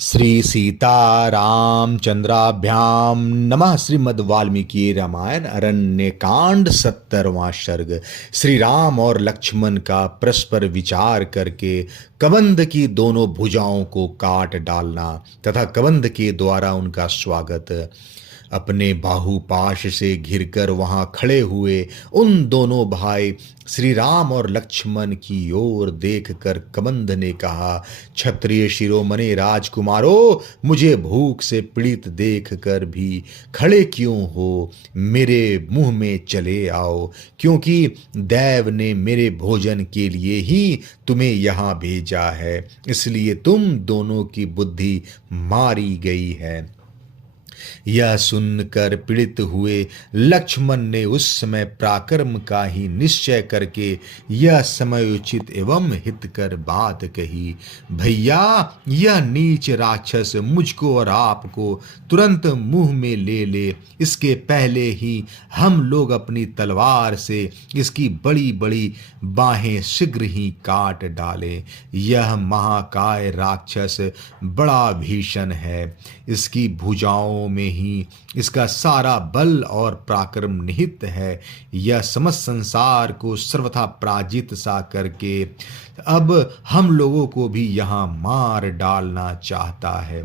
श्री सीतारामचंद्राभ्याम नमः। श्रीमद् वाल्मीकि रामायण अरण्यकांड 70वां सर्ग। श्री राम और लक्ष्मण का परस्पर विचार करके कबंध की दोनों भुजाओं को काट डालना तथा कबंध के द्वारा उनका स्वागत। अपने बाहुपाश से घिरकर वहां खड़े हुए उन दोनों भाई श्री राम और लक्ष्मण की ओर देखकर कबंध ने कहा, क्षत्रिय शिरोमणि राजकुमारों, मुझे भूख से पीड़ित देखकर भी खड़े क्यों हो? मेरे मुंह में चले आओ, क्योंकि दैव ने मेरे भोजन के लिए ही तुम्हें यहाँ भेजा है, इसलिए तुम दोनों की बुद्धि मारी गई है। यह सुनकर पीड़ित हुए लक्ष्मण ने उस समय पराक्रम का ही निश्चय करके यह समयोचित एवं हितकर बात कही, भैया, यह नीच राक्षस मुझको और आपको तुरंत मुंह में ले ले, इसके पहले ही हम लोग अपनी तलवार से इसकी बड़ी बड़ी बाहें शीघ्र ही काट डालें। यह महाकाय राक्षस बड़ा भीषण है, इसकी भुजाओं में ही इसका सारा बल और पराक्रम निहित है। यह समस्त संसार को सर्वथा पराजित सा करके अब हम लोगों को भी यहाँ मार डालना चाहता है।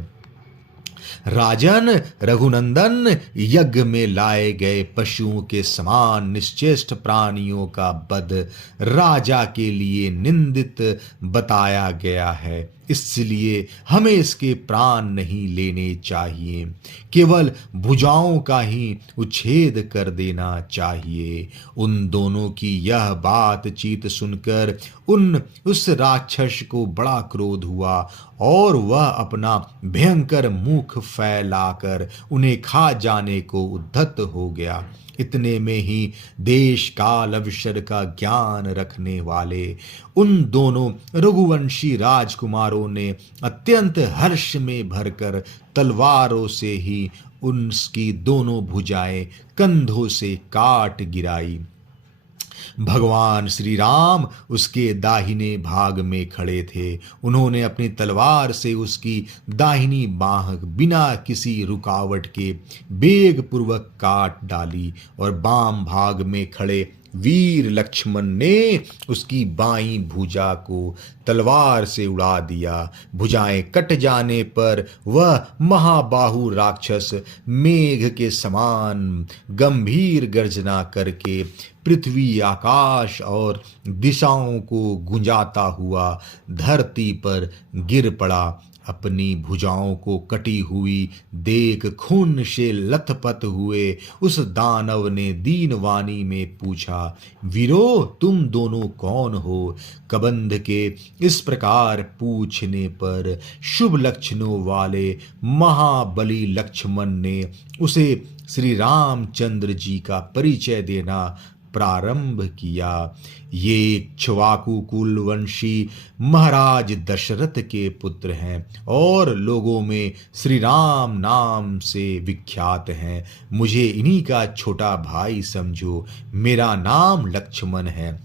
राजन रघुनंदन, यज्ञ में लाए गए पशुओं के समान निश्चेष्ट प्राणियों का वध राजा के लिए निंदित बताया गया है, इसलिए हमें इसके प्राण नहीं लेने चाहिए, केवल भुजाओं का ही उच्छेद कर देना चाहिए। उन दोनों की यह बातचीत सुनकर उस राक्षस को बड़ा क्रोध हुआ और वह अपना भयंकर मुख फैलाकर उन्हें खा जाने को उद्धत हो गया। इतने में ही देश काल अवसर का ज्ञान रखने वाले उन दोनों रघुवंशी राजकुमारों ने अत्यंत हर्ष में भरकर तलवारों से ही उनकी दोनों भुजाएं कंधों से काट गिराई। भगवान श्री राम उसके दाहिने भाग में खड़े थे। उन्होंने अपनी तलवार से उसकी दाहिनी बाह बिना किसी रुकावट के वेग पूर्वक काट डाली और बाम भाग में खड़े वीर लक्ष्मण ने उसकी बाईं भुजा को तलवार से उड़ा दिया। भुजाएं कट जाने पर वह महाबाहु राक्षस मेघ के समान गंभीर गर्जना करके पृथ्वी, आकाश और दिशाओं को गुंजाता हुआ धरती पर गिर पड़ा। अपनी भुजाओं को कटी हुई देख खून से लथपथ हुए उस दानव ने दीनवाणी में पूछा, वीरो, तुम दोनों कौन हो? कबंध के इस प्रकार पूछने पर शुभ लक्षणों वाले महाबली लक्ष्मण ने उसे श्री रामचंद्र जी का परिचय देना प्रारंभ किया। ये इक्ष्वाकु कुलवंशी महाराज दशरथ के पुत्र हैं और लोगों में श्री राम नाम से विख्यात हैं। मुझे इन्हीं का छोटा भाई समझो। मेरा नाम लक्ष्मण है।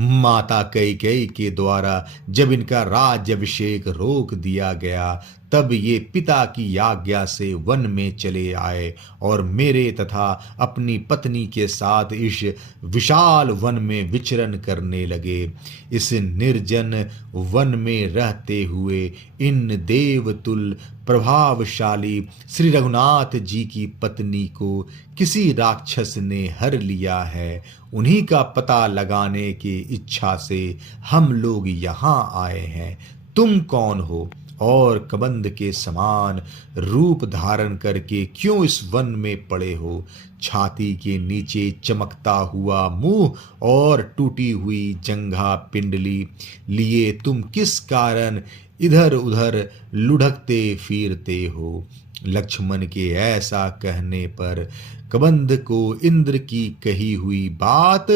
माता कैकेयी के द्वारा जब इनका राज्याभिषेक रोक दिया गया तब ये पिता की आज्ञा से वन में चले आए और मेरे तथा अपनी पत्नी के साथ इस विशाल वन में विचरण करने लगे। इस निर्जन वन में रहते हुए इन देवतुल प्रभावशाली श्री रघुनाथ जी की पत्नी को किसी राक्षस ने हर लिया है। उन्हीं का पता लगाने की इच्छा से हम लोग यहाँ आए हैं। तुम कौन हो और कबंध के समान रूप धारण करके क्यों इस वन में पड़े हो? छाती के नीचे चमकता हुआ मुंह और टूटी हुई जंघा पिंडली लिए तुम किस कारण इधर उधर लुढ़कते फिरते हो? लक्ष्मण के ऐसा कहने पर कबंध को इंद्र की कही हुई बात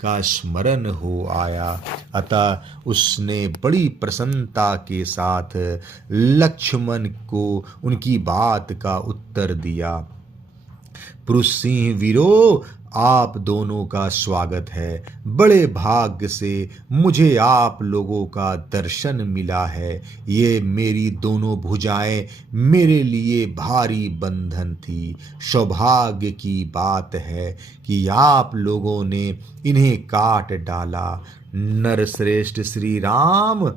का स्मरण हो आया, अतः उसने बड़ी प्रसन्नता के साथ लक्ष्मण को उनकी बात का उत्तर दिया। पुरुष सिंह वीरो, आप दोनों का स्वागत है। बड़े भाग्य से मुझे आप लोगों का दर्शन मिला है। ये मेरी दोनों भुजाएं मेरे लिए भारी बंधन थी। सौभाग्य की बात है कि आप लोगों ने इन्हें काट डाला। नरश्रेष्ठ श्री राम,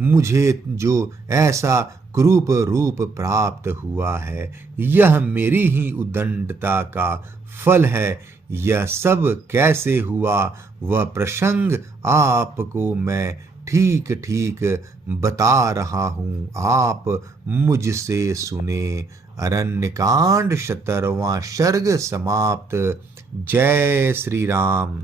मुझे जो ऐसा क्रूप रूप प्राप्त हुआ है, यह मेरी ही उदंडता का फल है। यह सब कैसे हुआ, वह प्रसंग आपको मैं ठीक ठीक बता रहा हूँ, आप मुझसे सुने। अरण्यकांड 17वां सर्ग समाप्त। जय श्री राम।